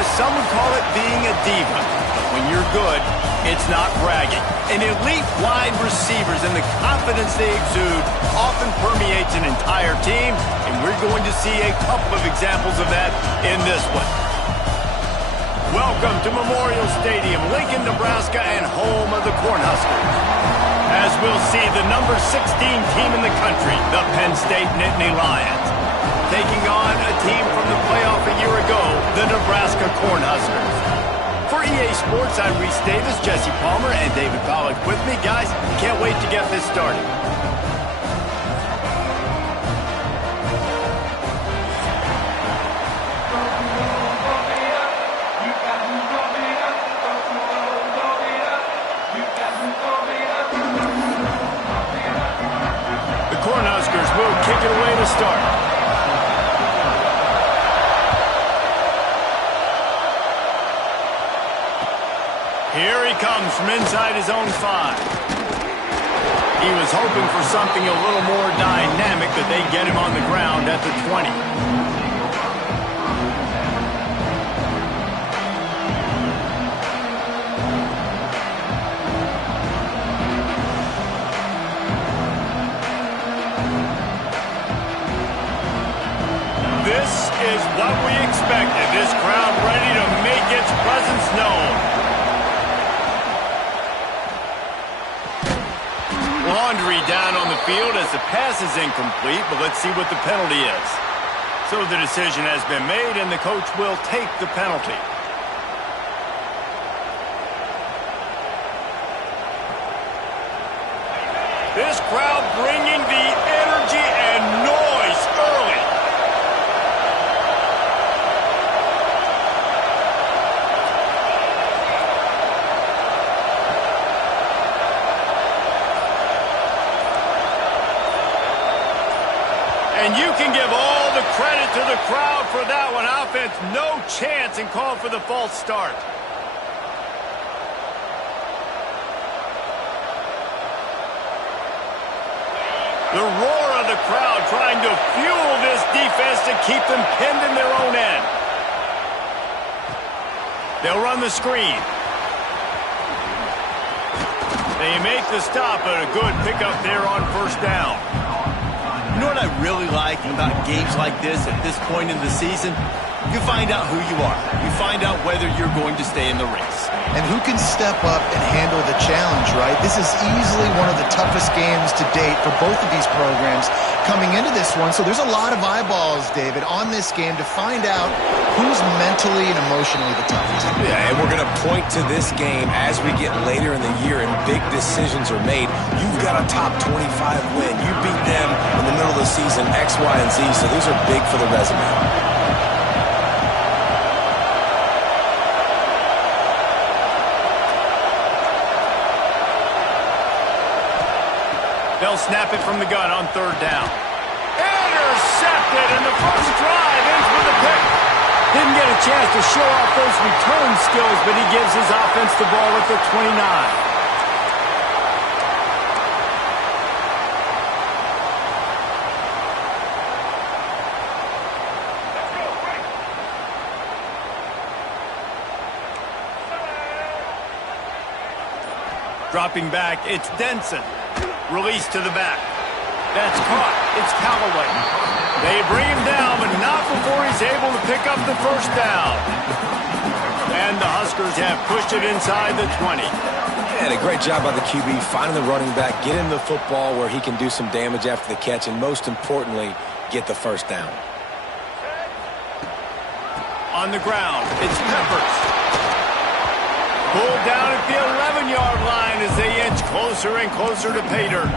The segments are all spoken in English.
Nebraska, some would call it being a diva. But when you're good, it's not bragging. And elite wide receivers and the confidence they exude often permeates an entire team, and we're going to see a couple of examples of that in this one. Welcome to Memorial Stadium, Lincoln, Nebraska, and home of the Cornhuskers. As we'll see, the number 16 team in the country, the Penn State Nittany Lions, taking on a team from the playoff a year ago, the Nebraska Cornhuskers. For EA Sports, I'm Reese Davis, Jesse Palmer, and David Pollack with me. Guys, can't wait to get this started. The Cornhuskers will kick it away to start. Here he comes from inside his own 5. He was hoping for something a little more dynamic, but they get him on the ground at the 20. This is what we expected. This crowd ready to make its presence known. Laundry down on the field as the pass is incomplete, but let's see what the penalty is. So the decision has been made, and the coach will take the penalty. This crowd bringing the energy and noise early. And you can give all the credit to the crowd for that one. Offense, no chance, and call for the false start. The roar of the crowd trying to fuel this defense to keep them pinned in their own end. They'll run the screen. They make the stop, but a good pickup there on first down. You know what I really like about games like this at this point in the season? You find out who you are. You find out whether you're going to stay in the race. And who can step up and handle the challenge, right? This is easily one of the toughest games to date for both of these programs coming into this one. So there's a lot of eyeballs, David, on this game to find out who's mentally and emotionally the toughest. Yeah, and we're going to point to this game as we get later in the year and big decisions are made. You've got a top 25 win. You beat them in the middle of the season, X, Y, and Z, so these are big for the resume. They'll snap it from the gun on third down. Intercepted, and the first drive ends with a pick. Didn't get a chance to show off those return skills, but he gives his offense the ball at the 29. Dropping back, it's Denson. Release to the back. That's caught. It's Callaway. They bring him down, but not before he's able to pick up the first down. And the Huskers have pushed it inside the 20. And a great job by the QB finding the running back, get him the football where he can do some damage after the catch, and most importantly, get the first down. On the ground, it's Peppers. Pulled down at the 11-yard line as they inch closer and closer to pay dirt.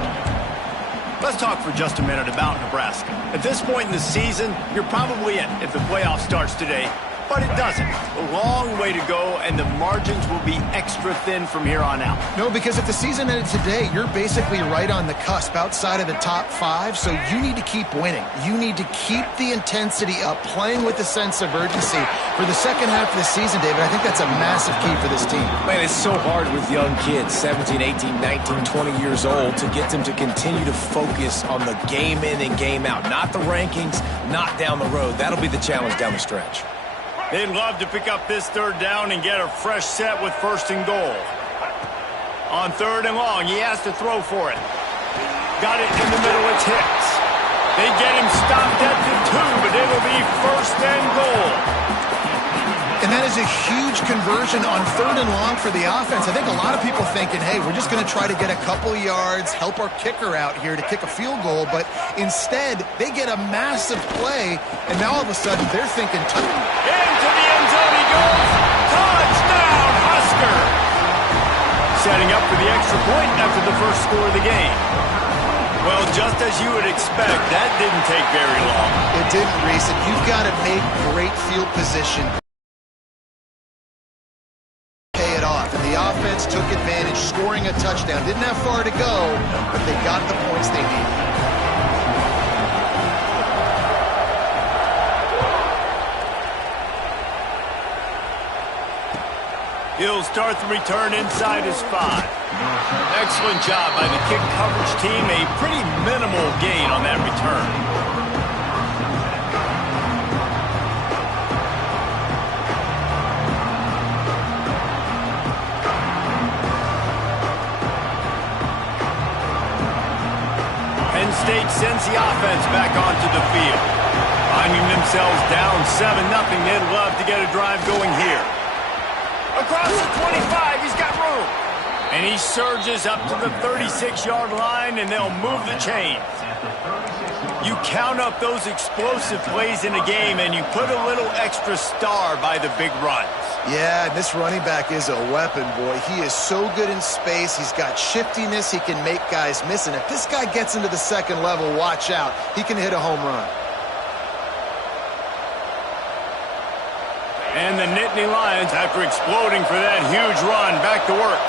Let's talk for just a minute about Nebraska. At this point in the season, you're probably in if the playoff starts today. But it doesn't. A long way to go, and the margins will be extra thin from here on out. No, because if the season ended today, you're basically right on the cusp outside of the top 5, so you need to keep winning. You need to keep the intensity up, playing with a sense of urgency. For the second half of the season, David, I think that's a massive key for this team. Man, it's so hard with young kids, 17, 18, 19, 20 years old, to get them to continue to focus on the game in and game out. Not the rankings, not down the road. That'll be the challenge down the stretch. They'd love to pick up this third down and get a fresh set with 1st and goal. On 3rd and long, he has to throw for it. Got it in the middle, it's Hicks. They get him stopped at the 2, but it'll be 1st and goal. And that is a huge conversion on 3rd and long for the offense. I think a lot of people thinking, hey, we're just going to try to get a couple yards, help our kicker out here to kick a field goal. But instead, they get a massive play, and now all of a sudden they're thinking, into the end zone he goes. Touchdown, Husker! Setting up for the extra point after the first score of the game. Well, just as you would expect, that didn't take very long. It didn't, Reese. And you've got to make great field position. Pay it off. And the offense took advantage, scoring a touchdown. Didn't have far to go, but they got the points they needed. He'll start the return inside his 5. Excellent job by the kick coverage team. A pretty minimal gain on that return. Penn State sends the offense back onto the field. Finding themselves down 7-0, they'd love to get a drive going here. Across the 25, he's got room. And he surges up to the 36-yard line, and they'll move the chains. You count up those explosive plays in a game, and you put a little extra star by the big runs. Yeah, and this running back is a weapon, boy. He is so good in space. He's got shiftiness. He can make guys miss. And if this guy gets into the 2nd level, watch out. He can hit a home run. And the Nittany Lions, after exploding for that huge run, back to work.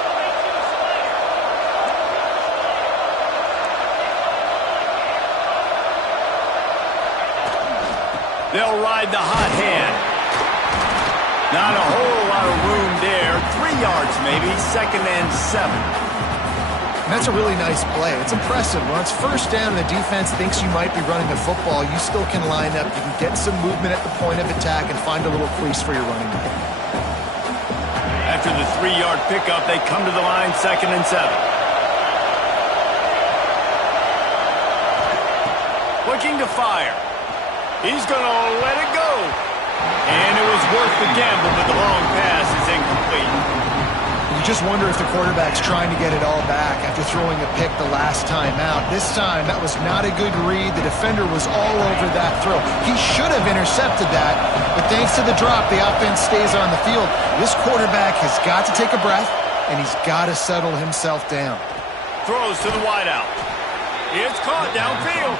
They'll ride the hot hand. Not a whole lot of room there. 3 yards maybe, 2nd and 7. That's a really nice play. It's impressive. When it's 1st down and the defense thinks you might be running the football, you still can line up. You can get some movement at the point of attack and find a little crease for your running back. After the 3-yard pickup, they come to the line 2nd and 7. Looking to fire. He's going to let it go. And it was worth the gamble, but the long pass is incomplete. You just wonder if the quarterback's trying to get it all back after throwing a pick the last time out. This time, that was not a good read. The defender was all over that throw. He should have intercepted that, but thanks to the drop, the offense stays on the field. This quarterback has got to take a breath, and he's got to settle himself down. Throws to the wideout. It's caught downfield.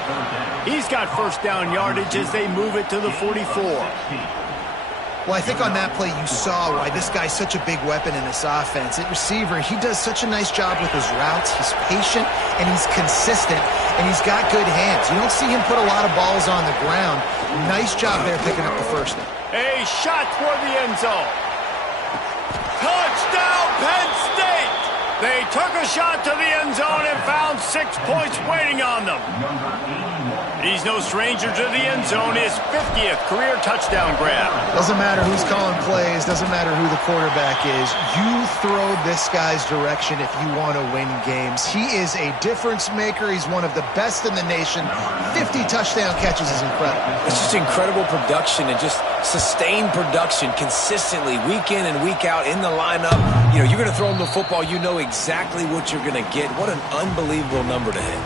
He's got 1st down yardage as they move it to the 44. Well, I think on that play you saw why this guy's such a big weapon in this offense. At receiver, he does such a nice job with his routes. He's patient, and he's consistent, and he's got good hands. You don't see him put a lot of balls on the ground. Nice job there picking up the 1st down. A shot toward the end zone. Touchdown, Penn State! They took a shot to the end zone and found 6 points waiting on them. He's no stranger to the end zone. His 50th career touchdown grab. Doesn't matter who's calling plays. Doesn't matter who the quarterback is. You throw this guy's direction if you want to win games. He is a difference maker. He's one of the best in the nation. 50 touchdown catches is incredible. It's just incredible production and just sustained production consistently week in and week out in the lineup. You know, you're going to throw him the football. You know exactly what you're going to get. What an unbelievable number to hit.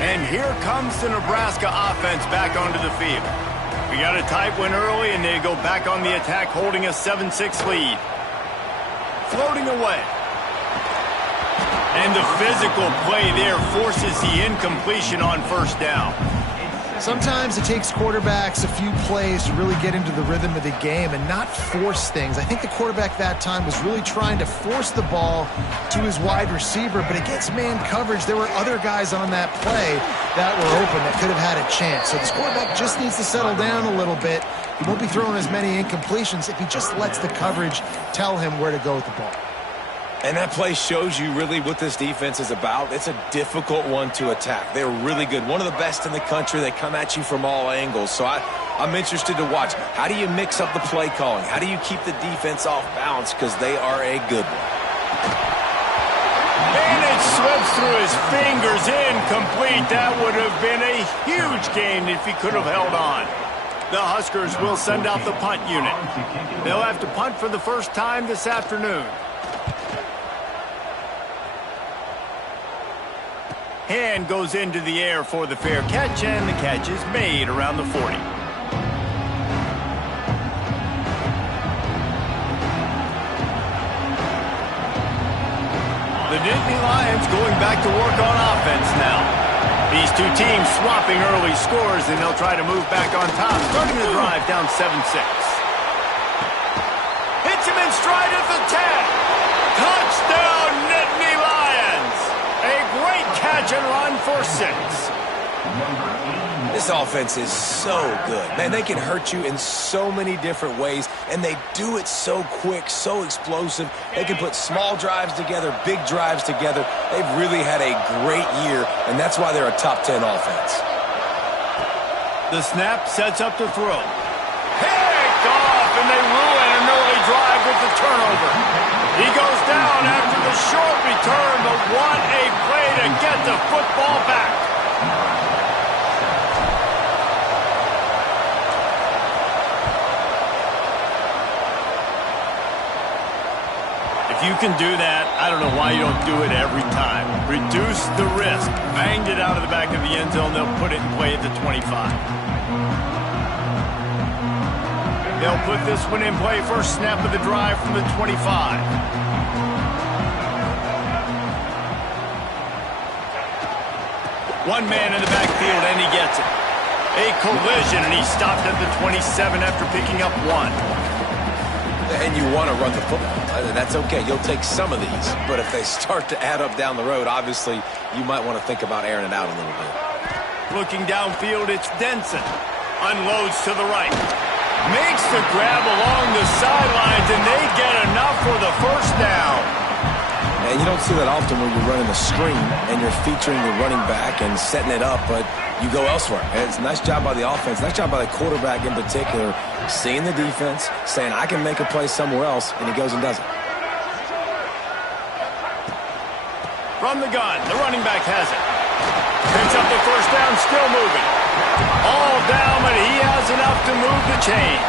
And here comes the Nebraska offense back onto the field. We got a tight one early, and they go back on the attack, holding a 7-6 lead. Floating away. And the physical play there forces the incompletion on 1st down. Sometimes it takes quarterbacks a few plays to really get into the rhythm of the game and not force things. I think the quarterback that time was really trying to force the ball to his wide receiver, but against man coverage, there were other guys on that play that were open that could have had a chance. So this quarterback just needs to settle down a little bit. He won't be throwing as many incompletions if he just lets the coverage tell him where to go with the ball. And that play shows you really what this defense is about. It's a difficult one to attack. They're really good. One of the best in the country. They come at you from all angles. So I'm interested to watch. How do you mix up the play calling? How do you keep the defense off balance? Because they are a good one. And it slips through his fingers, incomplete. That would have been a huge gain if he could have held on. The Huskers will send out the punt unit. They'll have to punt for the first time this afternoon. Hand goes into the air for the fair catch, and the catch is made around the 40. The Nittany Lions going back to work on offense now. These two teams swapping early scores, and they'll try to move back on top, starting the drive down 7-6. Hits him in stride at the 10. Touchdown, Nittany Lions! A great catch and run for 6. This offense is so good. Man, they can hurt you in so many different ways, and they do it so quick, so explosive. They can put small drives together, big drives together. They've really had a great year, and that's why they're a top 10 offense. The snap sets up the throw. Picked off, and they ruin an early drive with the turnover. He goes down after the short return, but what a play to get the football back. If you can do that, I don't know why you don't do it every time. Reduce the risk. Banged it out of the back of the end zone. They'll put it in play at the 25. They'll put this one in play. First snap of the drive from the 25. One man in the backfield, and he gets it. A collision, and he stopped at the 27 after picking up 1. And you want to run the football. That's okay. You'll take some of these. But if they start to add up down the road, obviously, you might want to think about airing it out a little bit. Looking downfield, it's Denson. Unloads to the right. Makes the grab along the sidelines, and they get enough for the first down. And you don't see that often when you're running the screen and you're featuring the running back and setting it up, but you go elsewhere. And it's a nice job by the offense, nice job by the quarterback in particular, seeing the defense, saying, I can make a play somewhere else, and he goes and does it. From the gun, the running back has it. Picks up the first down, still moving. All down, but he has enough to move the chains.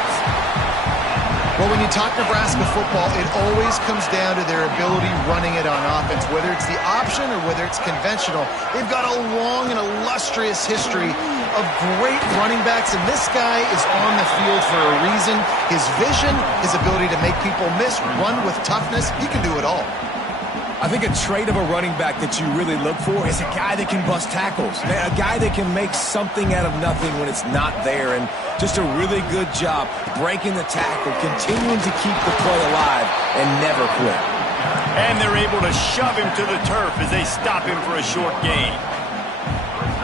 Well, when you talk Nebraska football, it always comes down to their ability running it on offense. Whether it's the option or whether it's conventional, they've got a long and illustrious history of great running backs, and this guy is on the field for a reason. His vision, his ability to make people miss, run with toughness, he can do it all. I think a trait of a running back that you really look for is a guy that can bust tackles, a guy that can make something out of nothing when it's not there, and just a really good job breaking the tackle, continuing to keep the play alive, and never quit. And they're able to shove him to the turf as they stop him for a short gain.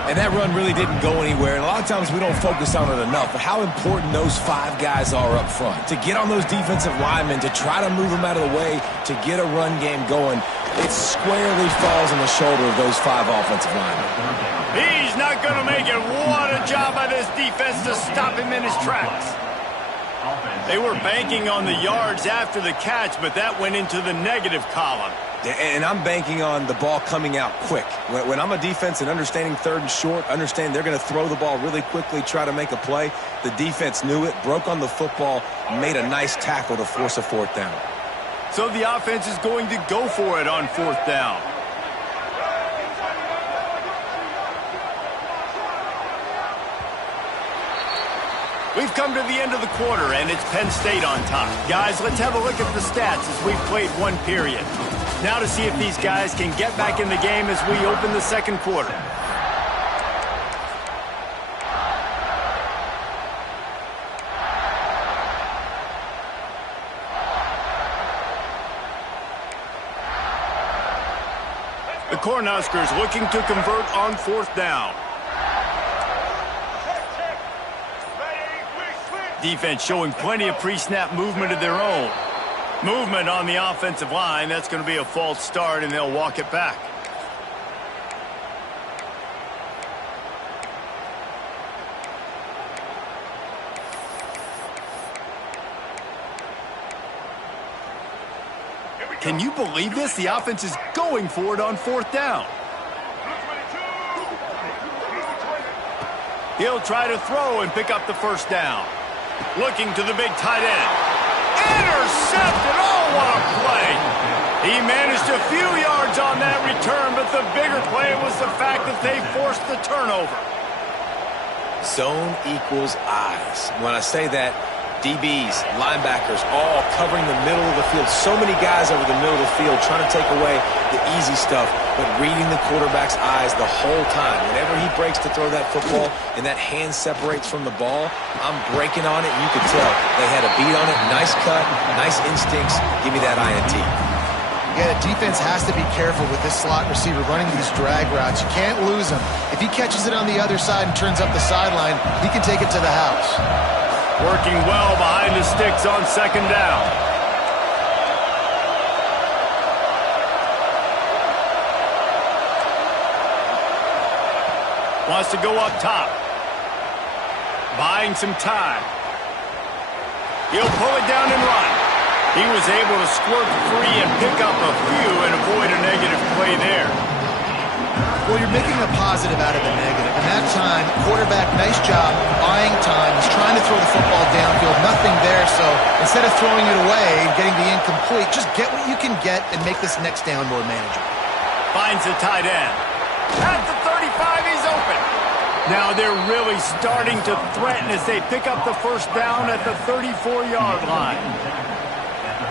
And that run really didn't go anywhere, and a lot of times we don't focus on it enough, but how important those 5 guys are up front. To get on those defensive linemen, to try to move them out of the way, to get a run game going, it squarely falls on the shoulder of those 5 offensive linemen. He's not going to make it. What a job by this defense to stop him in his tracks. They were banking on the yards after the catch, but that went into the negative column. And I'm banking on the ball coming out quick. When I'm a defense and understanding 3rd and short, understand they're going to throw the ball really quickly, try to make a play. The defense knew it, broke on the football, made a nice tackle to force a 4th down. So the offense is going to go for it on 4th down. We've come to the end of the quarter, and it's Penn State on top. Guys, let's have a look at the stats as we've played 1 period. Now to see if these guys can get back in the game as we open the 2nd quarter. The Cornhuskers looking to convert on 4th down. Defense showing plenty of pre-snap movement of their own. Movement on the offensive line. That's going to be a false start, and they'll walk it back. Can you believe this? The offense is going for it on 4th down. He'll try to throw and pick up the 1st down. Looking to the big tight end. Intercepted! Oh, what a play! He managed a few yards on that return, but the bigger play was the fact that they forced the turnover. Zone equals eyes. When I say that, DBs, linebackers, all covering the middle of the field. So many guys over the middle of the field trying to take away the easy stuff, but reading the quarterback's eyes the whole time. Whenever he breaks to throw that football and that hand separates from the ball, I'm breaking on it, and you can tell they had a beat on it. Nice cut, nice instincts. Give me that INT. Yeah, the defense has to be careful with this slot receiver running these drag routes. You can't lose him. If he catches it on the other side and turns up the sideline, he can take it to the house. Working well behind the sticks on 2nd down. Wants to go up top. Buying some time. He'll pull it down and run. He was able to squirt free and pick up a few and avoid a negative play there. Well, you're making a positive out of the negative. And that time, quarterback, nice job, buying time. He's trying to throw the football downfield. Nothing there, so instead of throwing it away and getting the incomplete, just get what you can get and make this next down more manageable. Finds the tight end. At the 35, he's open. Now they're really starting to threaten as they pick up the 1st down at the 34-yard line.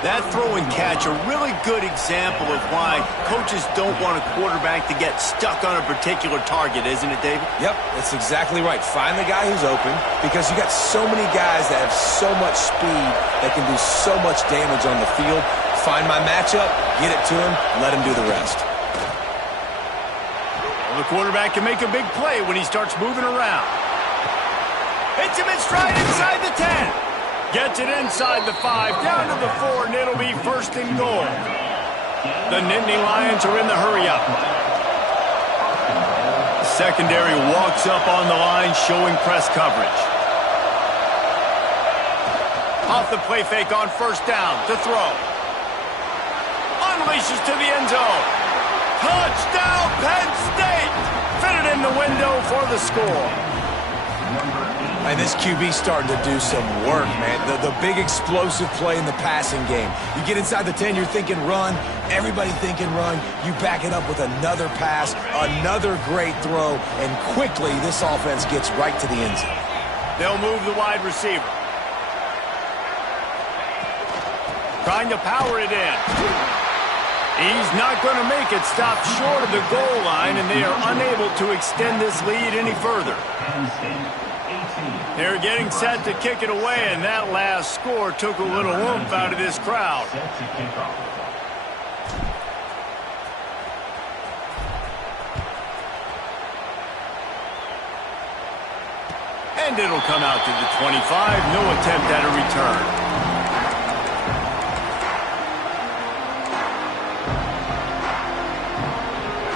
That throw and catch, a really good example of why coaches don't want a quarterback to get stuck on a particular target, isn't it, David? Yep, that's exactly right. Find the guy who's open, because you got so many guys that have so much speed that can do so much damage on the field. Find my matchup, get it to him, let him do the rest. Well, the quarterback can make a big play when he starts moving around. Hits him in stride inside the 10. Gets it inside the 5, down to the 4, and it'll be 1st and goal. The Nittany Lions are in the hurry-up. Secondary walks up on the line, showing press coverage. Off the play fake on 1st down to throw. Unleashes to the end zone. Touchdown, Penn State! Fitted in the window for the score. And this QB's starting to do some work, man. The big explosive play in the passing game. You get inside the 10, you're thinking run. Everybody thinking run. You back it up with another pass, another great throw, and quickly this offense gets right to the end zone. They'll move the wide receiver. Trying to power it in. He's not going to make it. Stop short of the goal line, and they are unable to extend this lead any further. They're getting set to kick it away, and that last score took a little oomph out of this crowd. And it'll come out to the 25. No attempt at a return.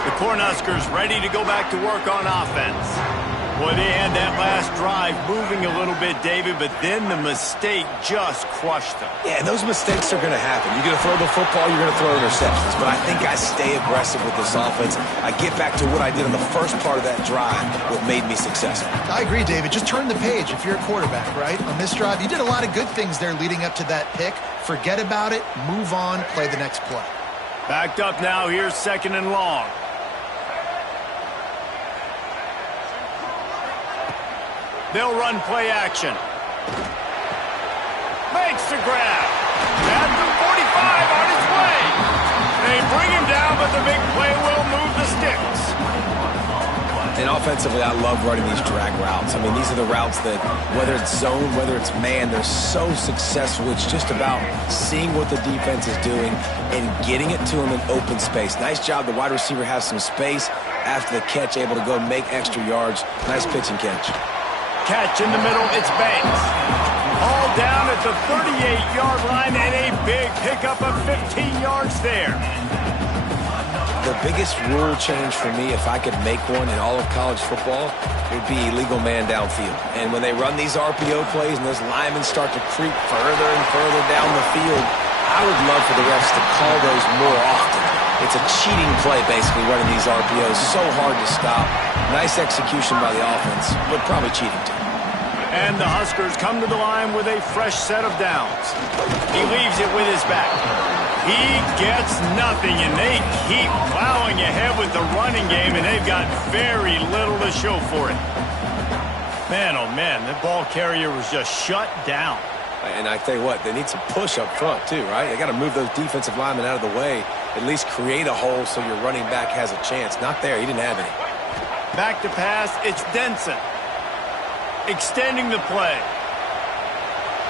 The Cornhuskers ready to go back to work on offense. Boy, they had that last drive moving a little bit, David, but then the mistake just crushed them. Yeah, and those mistakes are going to happen. You're going to throw the football, you're going to throw interceptions. But I think I stay aggressive with this offense. I get back to what I did in the first part of that drive, what made me successful. I agree, David. Just turn the page if you're a quarterback, right? On this drive, you did a lot of good things there leading up to that pick. Forget about it, move on, play the next play. Backed up now, here's 2nd and long. They'll run play action. Makes the grab. At the 45 on his way. They bring him down, but the big play will move the sticks. And offensively, I love running these drag routes. I mean, these are the routes that, whether it's zone, whether it's man, they're so successful. It's just about seeing what the defense is doing and getting it to them in open space. Nice job. The wide receiver has some space after the catch, able to go make extra yards. Nice pitch and catch. Catch in the middle, it's Banks. All down at the 38-yard line and a big pickup of 15 yards there. The biggest rule change for me, if I could make one in all of college football, would be illegal man downfield. And when they run these RPO plays and those linemen start to creep further and further down the field, I would love for the refs to call those more often. It's a cheating play, basically, running these RPOs. So hard to stop. Nice execution by the offense, but probably cheating too. And the Huskers come to the line with a fresh set of downs. He leaves it with his back. He gets nothing, and they keep plowing ahead with the running game, and they've got very little to show for it. Man, oh man, the ball carrier was just shut down. And I tell you what, they need some push up front too, right? They got to move those defensive linemen out of the way, at least create a hole so your running back has a chance. Not there, he didn't have any. Back to pass, it's Denson. Extending the play.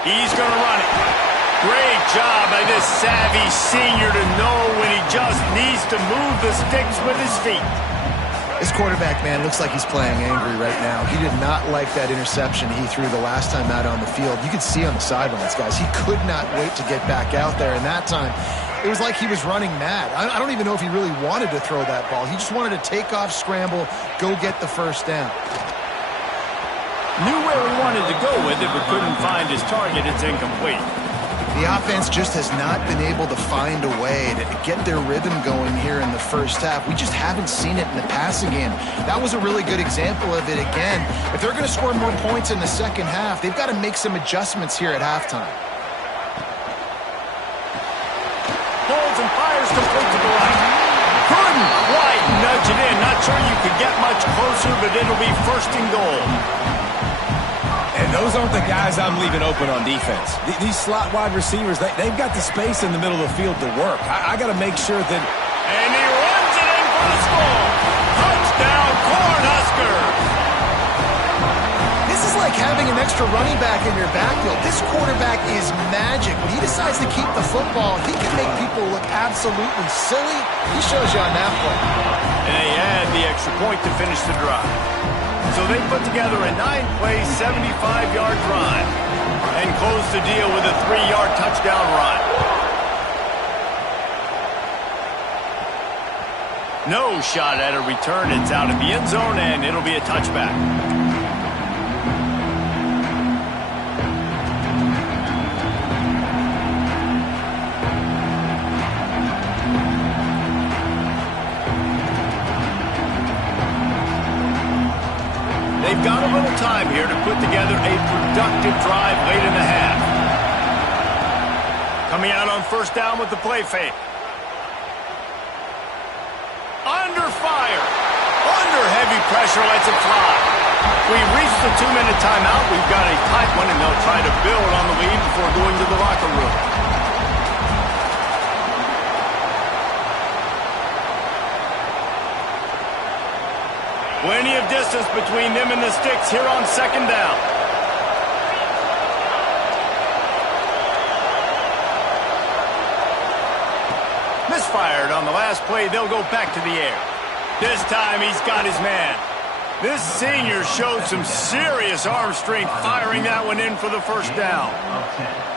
He's going to run it. Great job by this savvy senior to know when he just needs to move the sticks with his feet. This quarterback, man, looks like he's playing angry right now. He did not like that interception he threw the last time out on the field. You could see on the sidelines, guys. He could not wait to get back out there, and that time it was like he was running mad. I don't even know if he really wanted to throw that ball. He just wanted to take off, scramble, go get the first down. Knew where he wanted to go with it, but couldn't find his target. It's incomplete. The offense just has not been able to find a way to get their rhythm going here in the first half. We just haven't seen it in the passing game. That was a really good example of it again. If they're going to score more points in the second half, they've got to make some adjustments here at halftime. Holds and fires complete to the right. Couldn't quite nudge it in. Not sure you could get much closer, but it'll be first and goal. And those aren't the guys I'm leaving open on defense. These slot wide receivers, they've got the space in the middle of the field to work. I got to make sure that... And he runs it in for the score. Touchdown, Cornhuskers. This is like having an extra running back in your backfield. This quarterback is magic. When he decides to keep the football, he can make people look absolutely silly. He shows you on that play. And they add the extra point to finish the drive. So they put together a 9-play, 75-yard drive and close the deal with a 3-yard touchdown run. No shot at a return. It's out of the end zone, and it'll be a touchback. They've got a little time here to put together a productive drive late in the half. Coming out on first down with the play fake. Under fire. Under heavy pressure, lets it fly. We've reached the 2-minute timeout. We've got a tight one, and they'll try to build on the lead before going to the locker room. Plenty of distance between them and the sticks here on second down. Misfired on the last play. They'll go back to the air. This time he's got his man. This senior showed some serious arm strength firing that one in for the first down.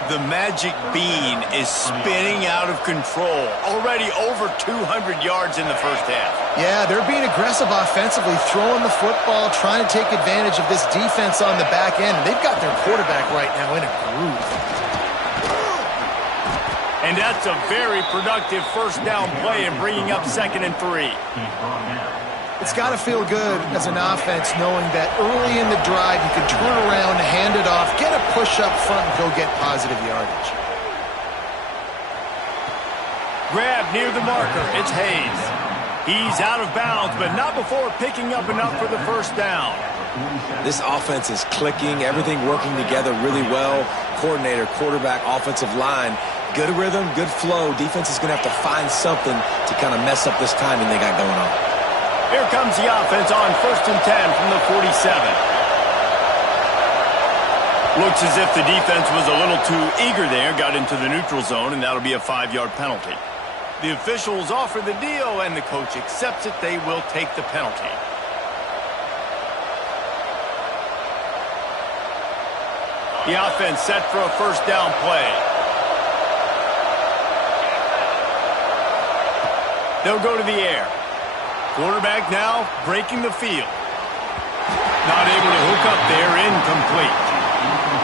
The magic bean is spinning out of control. Already over 200 yards in the first half. Yeah, they're being aggressive offensively, throwing the football, trying to take advantage of this defense on the back end. They've got their quarterback right now in a groove. And that's a very productive first down play and bringing up 2nd and 3. It's got to feel good as an offense knowing that early in the drive you can turn around, hand it off, get a push up front, and go get positive yardage. Grab near the marker. It's Hayes. He's out of bounds, but not before picking up enough for the first down. This offense is clicking, everything working together really well. Coordinator, quarterback, offensive line, good rhythm, good flow. Defense is going to have to find something to kind of mess up this timing they got going on. Here comes the offense on 1st and 10 from the 47. Looks as if the defense was a little too eager there, got into the neutral zone, and that'll be a 5-yard penalty. The officials offer the deal, and the coach accepts it. They will take the penalty. The offense set for a first down play. They'll go to the air. Quarterback now breaking the field. Not able to hook up there, incomplete.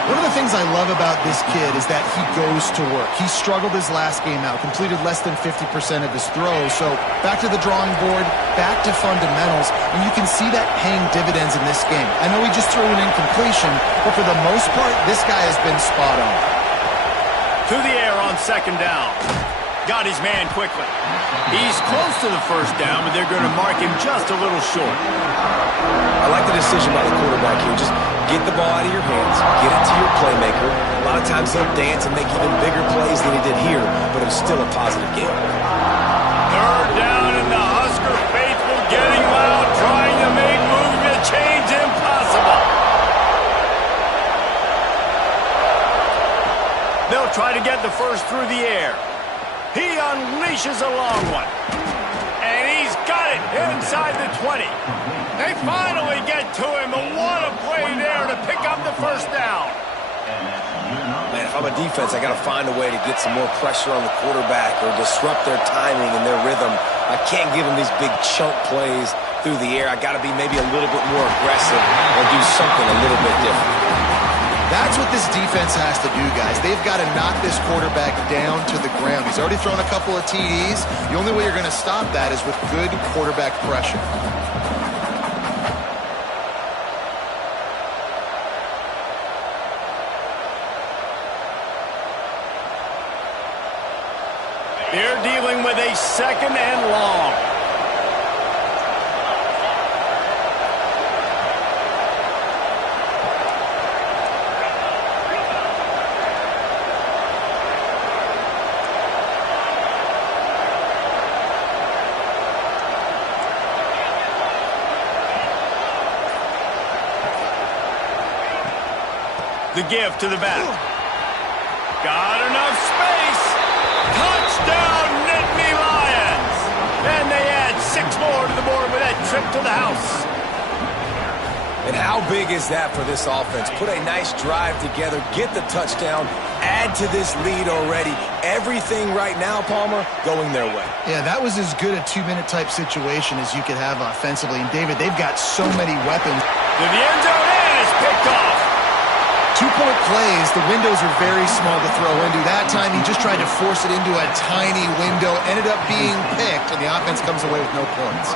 One of the things I love about this kid is that he goes to work. He struggled his last game out, completed less than 50% of his throws. So back to the drawing board, back to fundamentals, and you can see that paying dividends in this game. I know he just threw an incompletion, but for the most part, this guy has been spot on. To the air on second down. Got his man quickly. He's close to the first down, but they're going to mark him just a little short. I like the decision by the quarterback here. Just get the ball out of your hands, get it to your playmaker. A lot of times he'll dance and make even bigger plays than he did here, but it was still a positive game. Third down, and the Husker faithful getting loud, trying to make moving the chains impossible. They'll try to get the first through the air. He unleashes a long one. And he's got it inside the 20. They finally get to him. And what a play there to pick up the first down. Man, if I'm a defense, I got to find a way to get some more pressure on the quarterback or disrupt their timing and their rhythm. I can't give them these big chunk plays through the air. I got to be maybe a little bit more aggressive or do something a little bit different. That's what this defense has to do, guys. They've got to knock this quarterback down to the ground. He's already thrown a couple of TDs. The only way you're going to stop that is with good quarterback pressure. They're dealing with a second and long. The give to the back. Got enough space. Touchdown, Nittany Lions. And they add 6 more to the board with that trip to the house. And how big is that for this offense? Put a nice drive together, get the touchdown, add to this lead already. Everything right now, Palmer, going their way. Yeah, that was as good a 2-minute type situation as you could have offensively. And, David, they've got so many weapons. To the end zone, and it's picked off. 2-point plays, the windows are very small to throw into. That time he just tried to force it into a tiny window, ended up being picked, and the offense comes away with no points.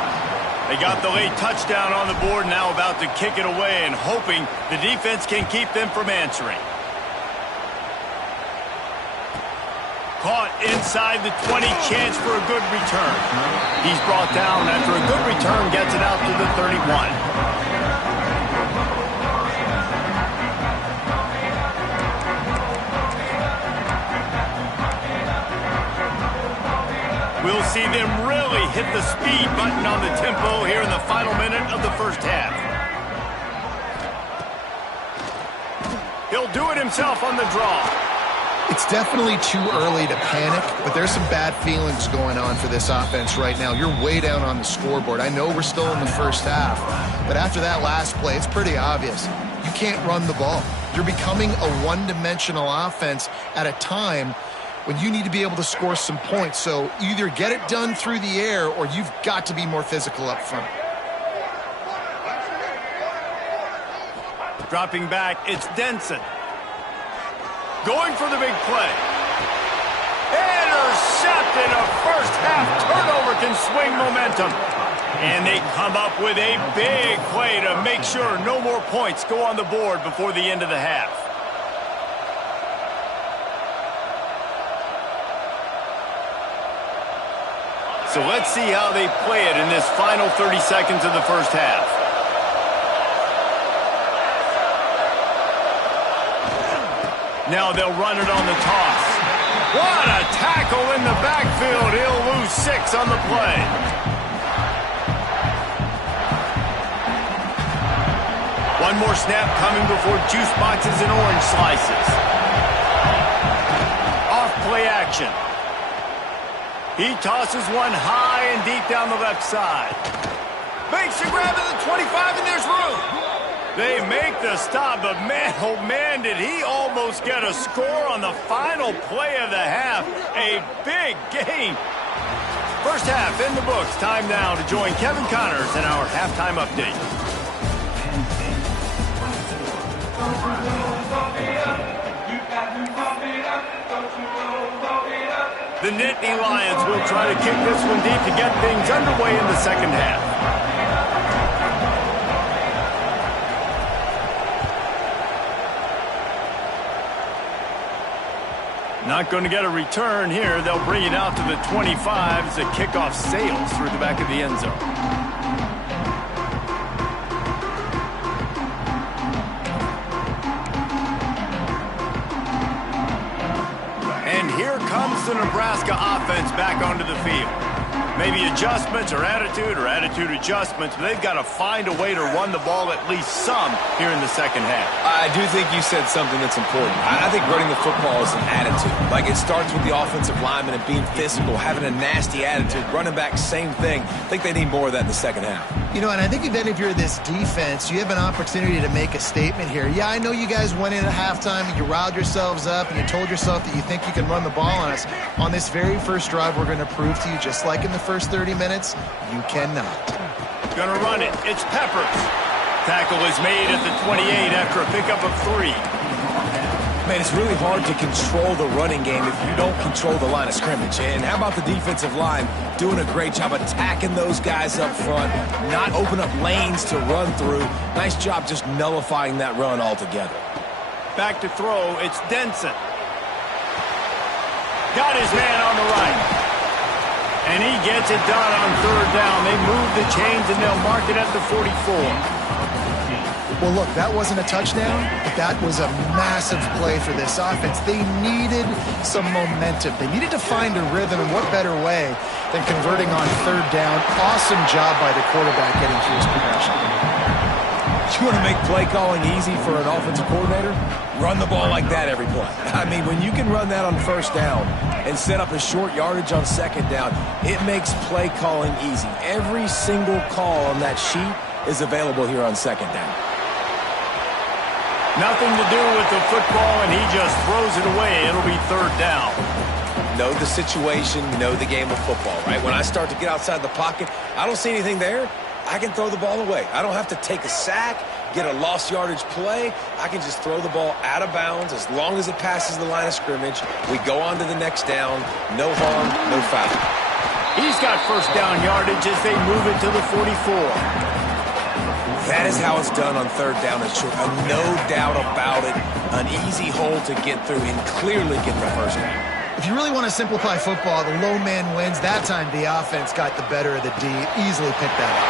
They got the late touchdown on the board, now about to kick it away and hoping the defense can keep them from answering. Caught inside the 20, chance for a good return. He's brought down after a good return, gets it out to the 31. We'll see them really hit the speed button on the tempo here in the final minute of the first half. He'll do it himself on the draw. It's definitely too early to panic, but there's some bad feelings going on for this offense right now. You're way down on the scoreboard. I know we're still in the first half, but after that last play, it's pretty obvious. You can't run the ball. You're becoming a one-dimensional offense at a time when you need to be able to score some points. So either get it done through the air or you've got to be more physical up front. Dropping back, it's Denson. Going for the big play. Intercepted. A first-half turnover can swing momentum. And they come up with a big play to make sure no more points go on the board before the end of the half. So let's see how they play it in this final 30 seconds of the first half. Now they'll run it on the toss. What a tackle in the backfield. He'll lose 6 on the play. One more snap coming before juice boxes and orange slices. Off play action. He tosses one high and deep down the left side. Makes a grab at the 25, and there's room. They make the stop, but man, oh man, did he almost get a score on the final play of the half. A big game. First half in the books. Time now to join Kevin Connors in our halftime update. The Nittany Lions will try to kick this one deep to get things underway in the second half. Not going to get a return here. They'll bring it out to the 25 as the kickoff sails through the back of the end zone. And here comes the Nebraska offense back onto the field. Maybe adjustments or attitude adjustments, but they've got to find a way to run the ball at least some here in the second half. I do think you said something that's important. I think running the football is an attitude. Like, it starts with the offensive lineman and being physical, having a nasty attitude. Running back, same thing. I think they need more of that in the second half. You know, and I think then if you're this defense, you have an opportunity to make a statement here. Yeah, I know you guys went in at halftime and you riled yourselves up and you told yourself that you think you can run the ball on us. On this very first drive, we're going to prove to you, just like in the first 30 minutes, you cannot. Gonna run it. It's Peppers. Tackle is made at the 28 after a pickup of 3. Man, it's really hard to control the running game if you don't control the line of scrimmage. And how about the defensive line doing a great job attacking those guys up front, not open up lanes to run through. Nice job just nullifying that run altogether. Back to throw. It's Denson. Got his man on the right. And he gets it done on third down. They move the chains and they'll mark it at the 44. Well, look, that wasn't a touchdown, but that was a massive play for this offense. They needed some momentum. They needed to find a rhythm, and what better way than converting on third down. Awesome job by the quarterback getting through his progression. You want to make play calling easy for an offensive coordinator? Run the ball like that every play. I mean, when you can run that on first down and set up a short yardage on second down, it makes play calling easy. Every single call on that sheet is available here on second down. Nothing to do with the football, and he just throws it away. It'll be third down. Know the situation, know the game of football, right? When I start to get outside the pocket, I don't see anything there. I can throw the ball away. I don't have to take a sack, get a lost yardage play. I can just throw the ball out of bounds as long as it passes the line of scrimmage. We go on to the next down. No harm, no foul. He's got first down yardage as they move it to the 44. That is how it's done on third down and short. No doubt about it. An easy hole to get through and clearly get the first down. If you really want to simplify football, the low man wins. That time the offense got the better of the D. Easily picked that up.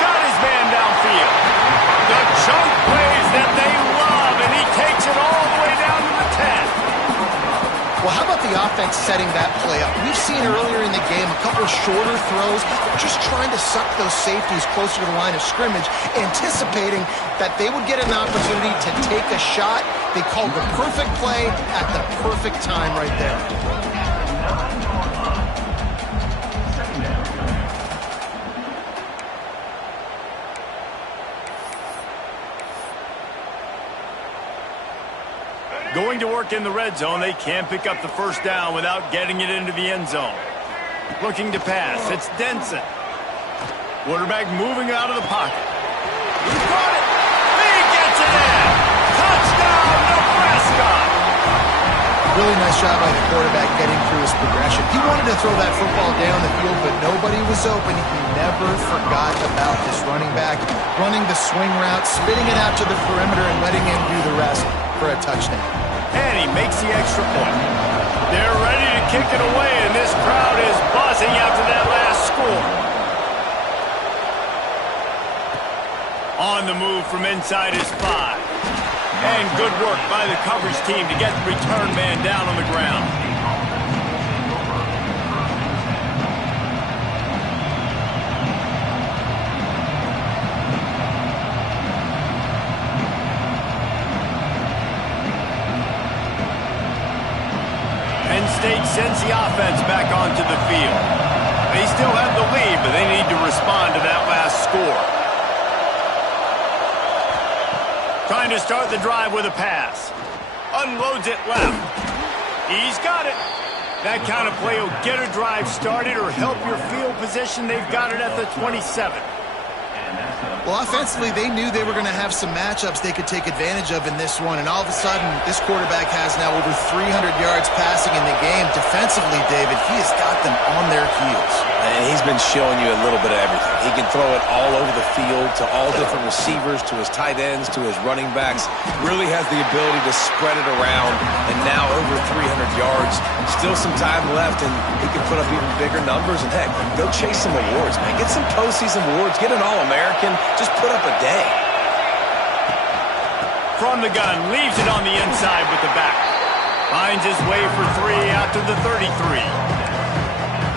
Got his man downfield. The chunk plays that they love, and he takes it all the way down to the 10. Well, how about the offense setting that play up? We've seen earlier in the game a couple shorter throws, just trying to suck those safeties closer to the line of scrimmage, anticipating that they would get an opportunity to take a shot. They called the perfect play at the perfect time right there. Going to work in the red zone, they can't pick up the first down without getting it into the end zone. Looking to pass, it's Denson. Quarterback moving out of the pocket. He's got it! He gets it in! Touchdown, Nebraska! Really nice job by the quarterback getting through his progression. He wanted to throw that football down the field, but nobody was open. He never forgot about this running back, running the swing route, spitting it out to the perimeter, and letting him do the rest for a touchdown. And he makes the extra point. They're ready to kick it away, and this crowd is buzzing after that last score. On the move from inside his 5. And good work by the coverage team to get the return man down on the ground. Penn State sends the offense back onto the field. They still have the lead, but they need to respond to that last score. going to start the drive with a pass. Unloads it left. He's got it. That kind of play will get a drive started or help your field position. They've got it at the 27. Well, offensively, they knew they were going to have some matchups they could take advantage of in this one, and all of a sudden, this quarterback has now over 300 yards passing in the game. Defensively, David, he has got them on their heels. And he's been showing you a little bit of everything. He can throw it all over the field to all different receivers, to his tight ends, to his running backs. Really has the ability to spread it around, and now over 300 yards. Still some time left, and he can put up even bigger numbers. And, heck, go chase some awards, man. Get some postseason awards. Get an All-American. Just put up a day. From the gun, leaves it on the inside with the back. Finds his way for 3 out to the 33.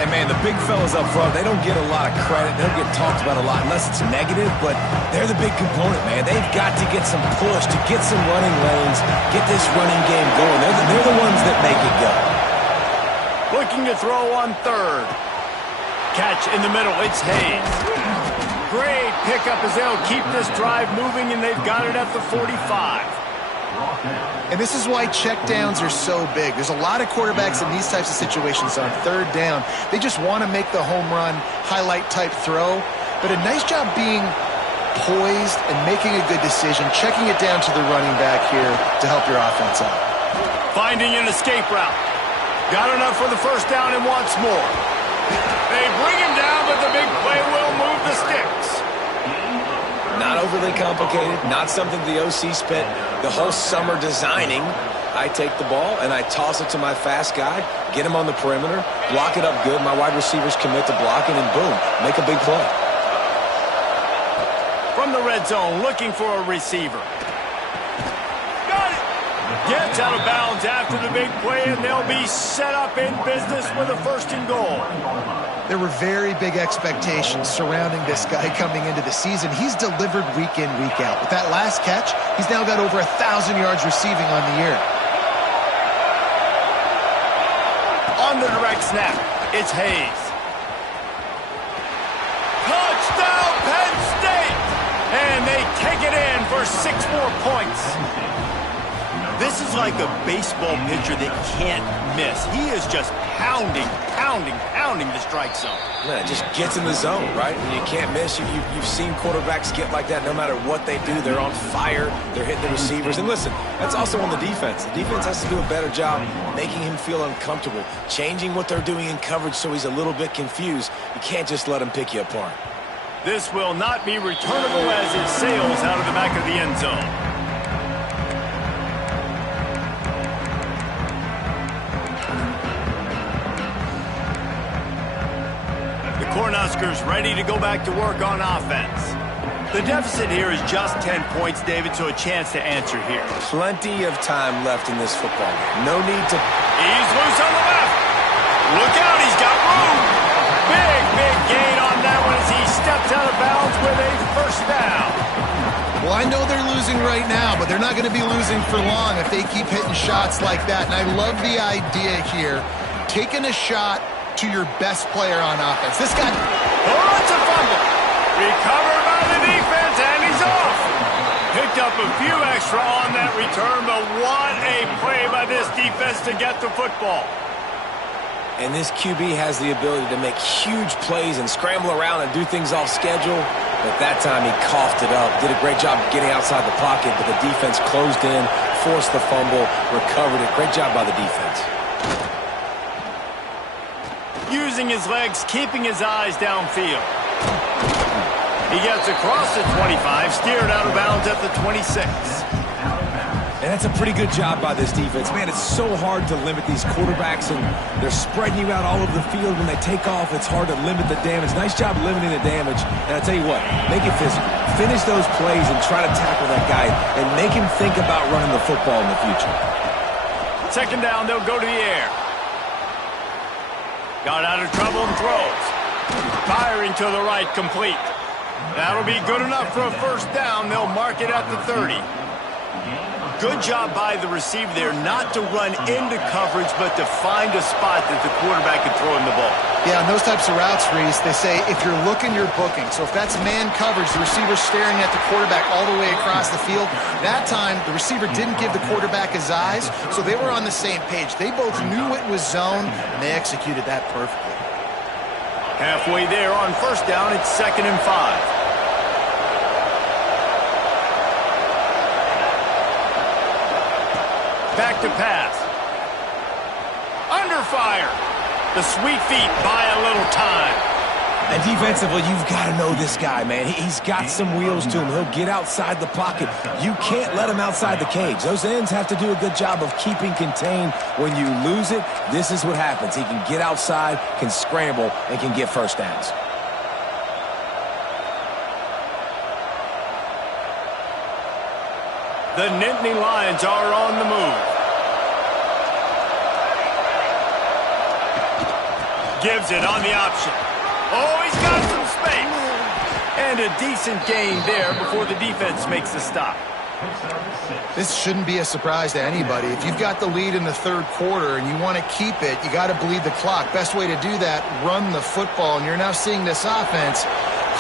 And, man, the big fellas up front, they don't get a lot of credit. They don't get talked about a lot unless it's negative, but they're the big component, man. They've got to get some push, to get some running lanes, get this running game going. They're the ones that make it go. Looking to throw on 3rd. Catch in the middle. It's Hayes. Great pickup as they'll keep this drive moving, and they've got it at the 45. And this is why checkdowns are so big. There's a lot of quarterbacks in these types of situations on 3rd down. They just want to make the home run, highlight-type throw. But a nice job being poised and making a good decision, checking it down to the running back here to help your offense out. Finding an escape route. Got enough for the first down and wants more. They bring him down, but the big play will move the sticks. Not overly complicated, not something the OC spent the whole summer designing. I take the ball and I toss it to my fast guy, get him on the perimeter, block it up good. My wide receivers commit to blocking, and boom, make a big play. From the red zone, looking for a receiver. Got it! Gets out of bounds after the big play, and they'll be set up in business with a 1st and goal. There were very big expectations surrounding this guy coming into the season. He's delivered week in, week out. With that last catch, he's now got over 1,000 yards receiving on the year. On the direct snap, it's Hayes. Touchdown, Penn State! And they take it in for 6 more points. This is like a baseball pitcher that can't miss. He is just pounding the strike zone. Man, it just gets in the zone, right? When you can't miss, you've seen quarterbacks get like that no matter what they do. They're on fire. They're hitting the receivers. And listen, that's also on the defense. The defense has to do a better job making him feel uncomfortable, changing what they're doing in coverage so he's a little bit confused. You can't just let him pick you apart. This will not be returnable as it sails out of the back of the end zone. Cornhuskers ready to go back to work on offense. The deficit here is just 10 points, David, so a chance to answer here. Plenty of time left in this football game. No need to... He's loose on the left. Look out, he's got room. Big gain on that one as he steps out of bounds with a 1st down. Well, I know they're losing right now, but they're not going to be losing for long if they keep hitting shots like that. And I love the idea here, taking a shot to your best player on offense. This guy... Oh, it's a fumble. Recovered by the defense, and he's off. Picked up a few extra on that return, but what a play by this defense to get the football. And this QB has the ability to make huge plays and scramble around and do things off schedule. But that time he coughed it up. Did a great job getting outside the pocket, but the defense closed in, forced the fumble, recovered it. Great job by the defense. Using his legs, keeping his eyes downfield. He gets across the 25, steered out of bounds at the 26. And that's a pretty good job by this defense. Man, it's so hard to limit these quarterbacks, and they're spreading you out all over the field. When they take off, it's hard to limit the damage. Nice job limiting the damage. And I tell you what, make it physical. Finish those plays and try to tackle that guy and make him think about running the football in the future. 2nd down, they'll go to the air. Got out of trouble and throws. Firing to the right, complete. That'll be good enough for a 1st down. They'll mark it at the 30. Good job by the receiver there not to run into coverage, but to find a spot that the quarterback could throw him the ball. Yeah, on those types of routes, Reese, they say if you're looking, you're booking. So if that's man coverage, the receiver's staring at the quarterback all the way across the field. That time, the receiver didn't give the quarterback his eyes, so they were on the same page. They both knew it was zone, and they executed that perfectly. Halfway there on first down, it's 2nd and 5. Back to pass. Under fire. The sweet feet buy a little time. And defensively, you've got to know this guy, man. He's got some wheels to him. He'll get outside the pocket. You can't let him outside the cage. Those ends have to do a good job of keeping contained. When you lose it, this is what happens. He can get outside, can scramble, and can get first downs. The Nittany Lions are on the move. Gives it on the option. Oh, he's got some space. And a decent gain there before the defense makes the stop. This shouldn't be a surprise to anybody. If you've got the lead in the third quarter and you want to keep it, you got to bleed the clock. Best way to do that, run the football. And you're now seeing this offense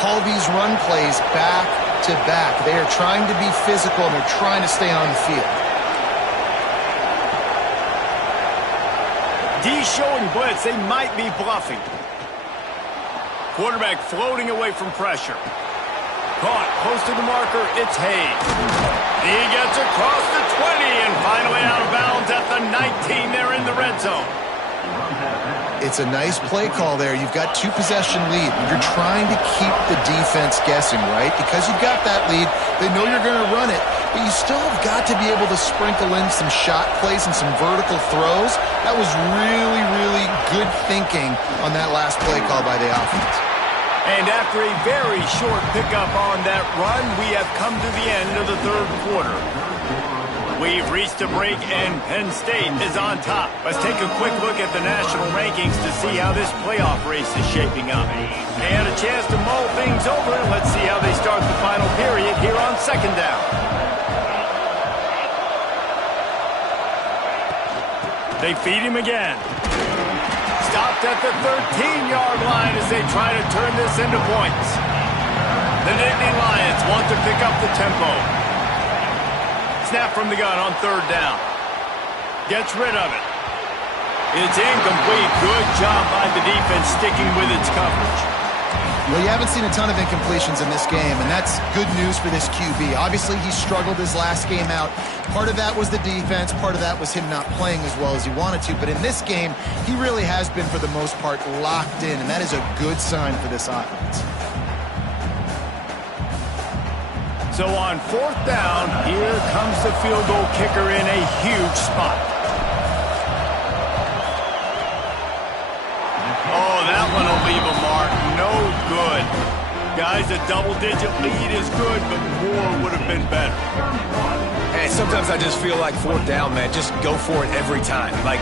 call these run plays back to back. They are trying to be physical, and they're trying to stay on the field. D showing blitz. They might be bluffing. Quarterback floating away from pressure. Caught close to the marker. It's Hayes. He gets across the 20 and finally out of bounds at the 19. They're in the red zone. It's a nice play call there. You've got 2-possession lead. You're trying to keep the defense guessing, right? Because you've got that lead, they know you're going to run it, but you still have got to be able to sprinkle in some shot plays and some vertical throws. That was really, really good thinking on that last play call by the offense. And after a very short pickup on that run, we have come to the end of the third quarter. We've reached a break, and Penn State is on top. Let's take a quick look at the national rankings to see how this playoff race is shaping up. They had a chance to mull things over. Let's see how they start the final period here on second down. They feed him again. Stopped at the 13-yard line as they try to turn this into points. The Nittany Lions want to pick up the tempo. Snap from the gun on third down. Gets rid of it. It's incomplete. Good job by the defense sticking with its coverage. Well, you haven't seen a ton of incompletions in this game, and that's good news for this QB. Obviously, he struggled his last game out. Part of that was the defense. Part of that was him not playing as well as he wanted to. But in this game, he really has been, for the most part, locked in, and that is a good sign for this offense. So on fourth down, here comes the field goal kicker in a huge spot. Oh, that one will leave a mark. No good. Guys, a double-digit lead is good, but more would have been better. Hey, sometimes I just feel like fourth down, man. Just go for it every time. Like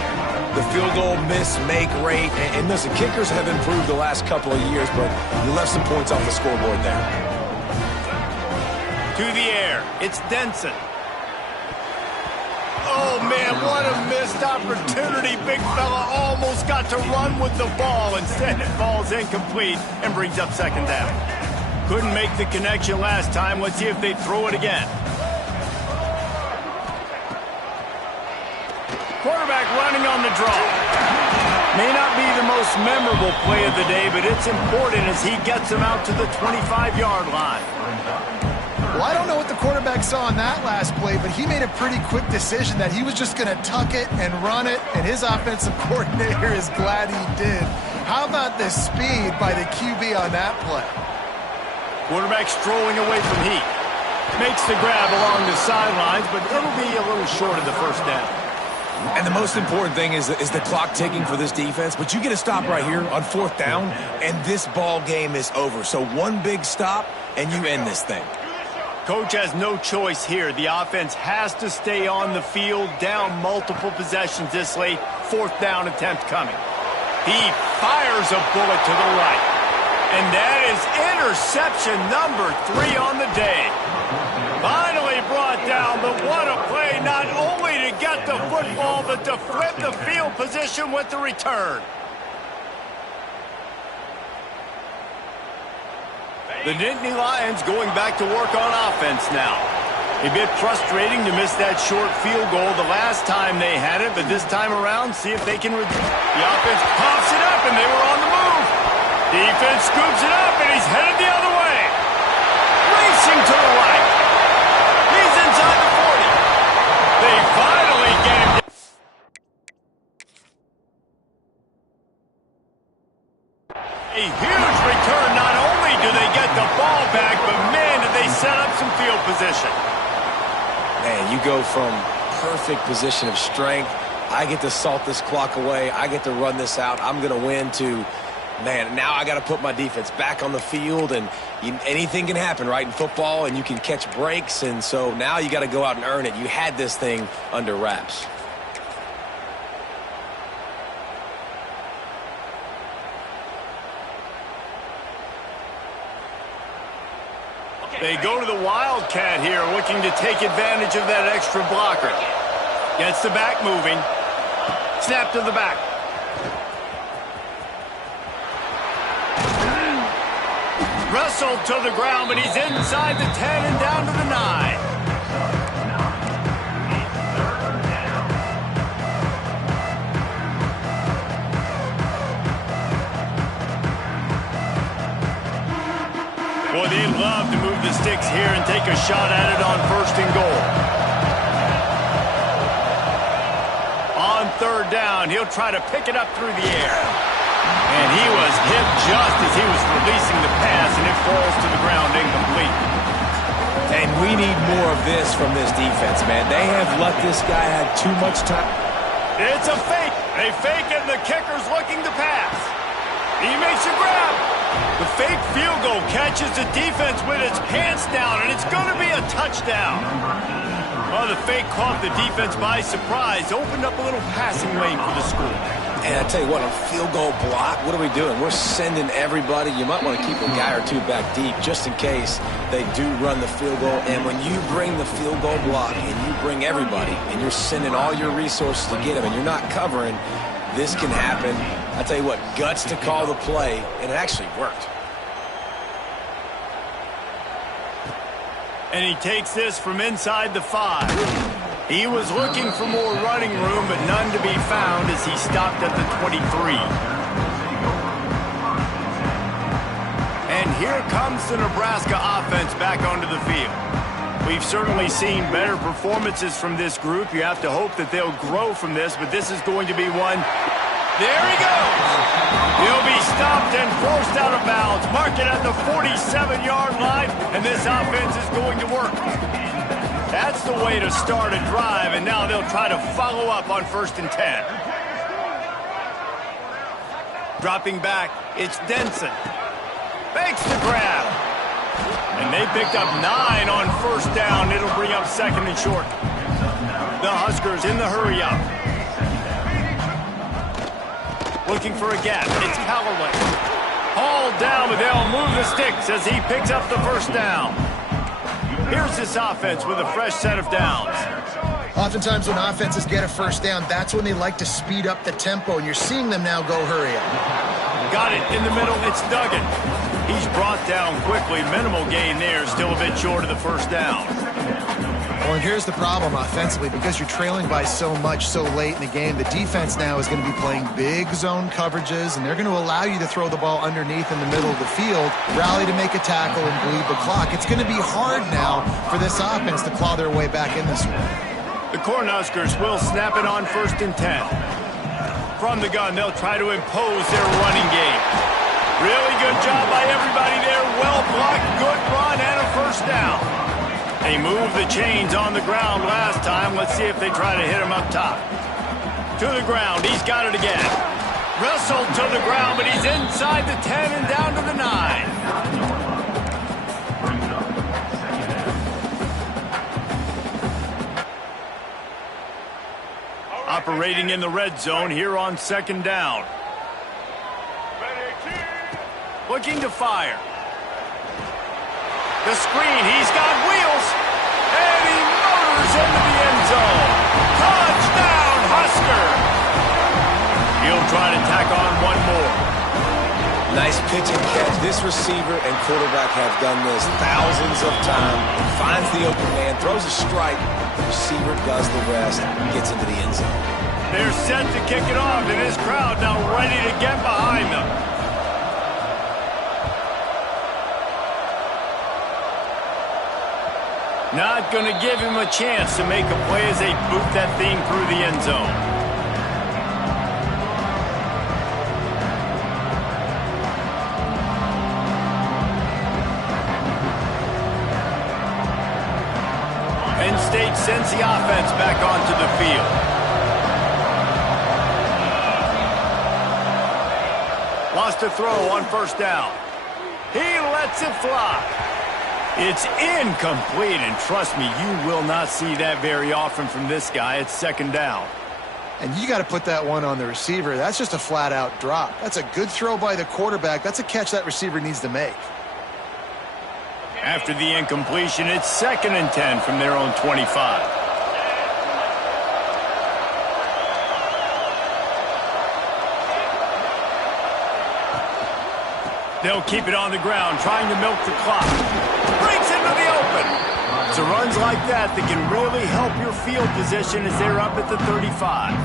the field goal miss-make rate. And listen, kickers have improved the last couple of years, but you left some points off the scoreboard there. To the air, it's Denson. Oh, man, what a missed opportunity. Big fella almost got to run with the ball. Instead, it falls incomplete and brings up second down. Couldn't make the connection last time. Let's see if they throw it again. Quarterback running on the draw. May not be the most memorable play of the day, but it's important as he gets him out to the 25-yard line. Well, I don't know what the quarterback saw on that last play, but he made a pretty quick decision that he was just going to tuck it and run it, and his offensive coordinator is glad he did. How about the speed by the QB on that play? Quarterback strolling away from heat. Makes the grab along the sidelines, but it'll be a little short of the first down. And the most important thing is the clock ticking for this defense, but you get a stop right here on fourth down, and this ball game is over. So one big stop, and you end this thing. Coach has no choice here. The offense has to stay on the field, down multiple possessions this late. Fourth down attempt coming. He fires a bullet to the right. And that is interception number 3 on the day. Finally brought down, but what a play, not only to get the football, but to flip the field position with the return. The Nittany Lions going back to work on offense now. A bit frustrating to miss that short field goal the last time they had it, but this time around, see if they can... The offense pops it up, and they were on the move. Defense scoops it up, and he's headed the other way. Racing to the right. He's inside the 40. They finally get him. A huge return. Not only do they get the ball back, but man, did they set up some field position. Man, you go from perfect position of strength. I get to salt this clock away. I get to run this out. I'm going to win to, man, now I got to put my defense back on the field. And anything can happen, right, in football, and you can catch breaks. And so now you got to go out and earn it. You had this thing under wraps. They go to the Wildcat here, looking to take advantage of that extra blocker. Gets the back moving. Snap to the back. Wrestled to the ground, but he's inside the 10 and down to the 9. Boy, they'd love to move the sticks here and take a shot at it on 1st and goal. On 3rd down, he'll try to pick it up through the air. And he was hit just as he was releasing the pass, and it falls to the ground incomplete. And we need more of this from this defense, man. They have let this guy have too much time. It's a fake. They fake it, and the kicker's looking to pass. He makes a grab. The fake field goal catches the defense with its pants down, and it's going to be a touchdown. Well, the fake caught the defense by surprise, opened up a little passing lane for the school. And I tell you what, on field goal block, what are we doing? We're sending everybody. You might want to keep a guy or two back deep just in case they do run the field goal. And when you bring the field goal block and you bring everybody and you're sending all your resources to get them and you're not covering, this can happen. I tell you what, guts to call the play, and it actually worked. And he takes this from inside the 5. He was looking for more running room, but none to be found as he stopped at the 23. And here comes the Nebraska offense back onto the field. We've certainly seen better performances from this group. You have to hope that they'll grow from this, but this is going to be one. There he goes. He'll be stopped and forced out of bounds. Mark it at the 47-yard line, and this offense is going to work. That's the way to start a drive, and now they'll try to follow up on 1st and 10. Dropping back, it's Denson. Makes the grab. And they picked up 9 on 1st down. It'll bring up 2nd and short. The Huskers in the hurry up. Looking for a gap. It's Callaway. Hauled down, but they'll move the sticks as he picks up the 1st down. Here's this offense with a fresh set of downs. Oftentimes when offenses get a 1st down, that's when they like to speed up the tempo, and you're seeing them now go hurry up. Got it in the middle. It's Duggan. He's brought down quickly. Minimal gain there. Still a bit short of the 1st down. Well, and here's the problem offensively. Because you're trailing by so much so late in the game, the defense now is going to be playing big zone coverages, and they're going to allow you to throw the ball underneath in the middle of the field, rally to make a tackle, and bleed the clock. It's going to be hard now for this offense to claw their way back in this one. The Cornhuskers will snap it on 1st and 10. From the gun, they'll try to impose their running game. Really good job by everybody there. Well blocked, good run, and a 1st down. They moved the chains on the ground last time. Let's see if they try to hit him up top. To the ground. He's got it again. Wrestled to the ground, but he's inside the 10 and down to the 9. Operating in the red zone here on 2nd down. Looking to fire. The screen, he's got wheels, and he motors into the end zone. Touchdown, Husker! He'll try to tack on one more. Nice pitch and catch. This receiver and quarterback have done this thousands of times. Finds the open man, throws a strike. Receiver does the rest, gets into the end zone. They're set to kick it off, and this crowd now ready to get behind them. Not going to give him a chance to make a play as they boot that thing through the end zone. Penn State sends the offense back onto the field. Lost a throw on first down. He lets it fly. It's incomplete, and trust me, you will not see that very often from this guy. It's second down. And you got to put that one on the receiver. That's just a flat-out drop. That's a good throw by the quarterback. That's a catch that receiver needs to make. After the incompletion, it's 2nd and 10 from their own 25. They'll keep it on the ground, trying to milk the clock. Breaks into the open. So runs like that can really help your field position as they're up at the 35.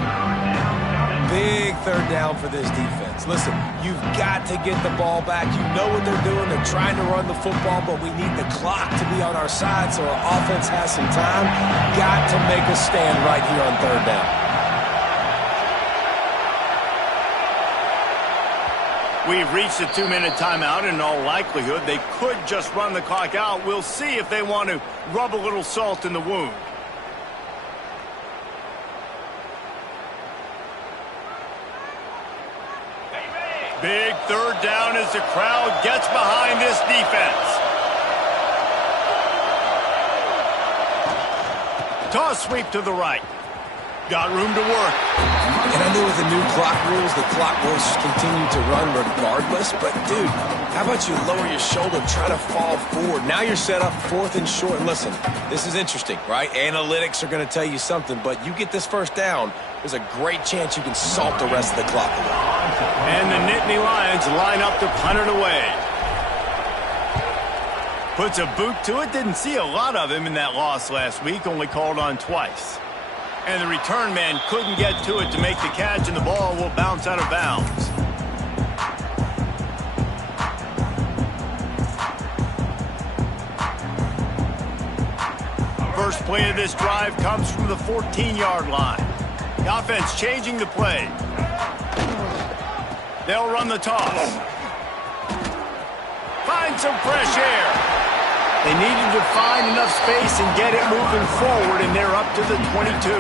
Big third down for this defense. Listen, you've got to get the ball back. You know what they're doing. They're trying to run the football, but we need the clock to be on our side so our offense has some time. Got to make a stand right here on third down. We've reached a 2-minute timeout. In all likelihood, they could just run the clock out. We'll see if they want to rub a little salt in the wound. Big third down as the crowd gets behind this defense. Toss sweep to the right. Got room to work. And I know with the new clock rules, the clock will continue to run regardless. But, dude, how about you lower your shoulder, try to fall forward. Now you're set up 4th and short. And listen, this is interesting, right? Analytics are going to tell you something, but you get this first down, there's a great chance you can salt the rest of the clock away. And the Nittany Lions line up to punt it away. Puts a boot to it. Didn't see a lot of him in that loss last week, only called on twice. And the return man couldn't get to it to make the catch, and the ball will bounce out of bounds. First play of this drive comes from the 14-yard line. The offense changing the play. They'll run the toss. Find some fresh air. They needed to find enough space and get it moving forward, and they're up to the 22.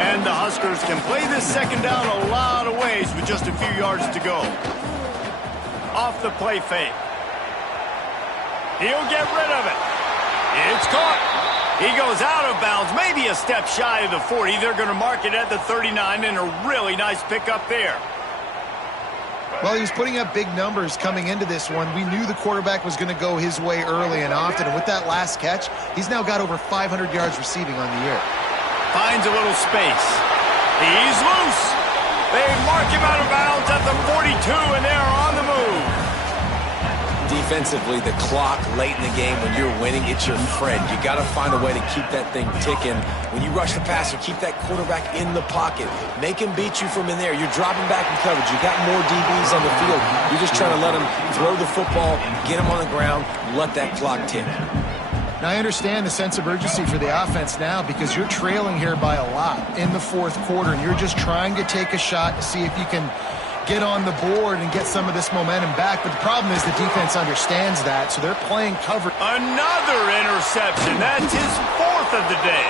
And the Huskers can play this second down a lot of ways with just a few yards to go. Off the play fake. He'll get rid of it. It's caught. He goes out of bounds, maybe a step shy of the 40. They're going to mark it at the 39, and a really nice pickup there. Well, he was putting up big numbers coming into this one. We knew the quarterback was going to go his way early and often. And with that last catch, he's now got over 500 yards receiving on the year. Finds a little space. He's loose. They mark him out of bounds at the 42, and they're on the move. Defensively, the clock late in the game, when you're winning, it's your friend. You got to find a way to keep that thing ticking. When you rush the passer, keep that quarterback in the pocket. Make him beat you from in there. You're dropping back in coverage. You got more DBs on the field. You're just trying to let him throw the football, get him on the ground, let that clock tick. Now, I understand the sense of urgency for the offense now because you're trailing here by a lot in the 4th quarter, and you're just trying to take a shot to see if you can get on the board and get some of this momentum back. But the problem is the defense understands that, so they're playing cover. Another interception. That's his 4th of the day.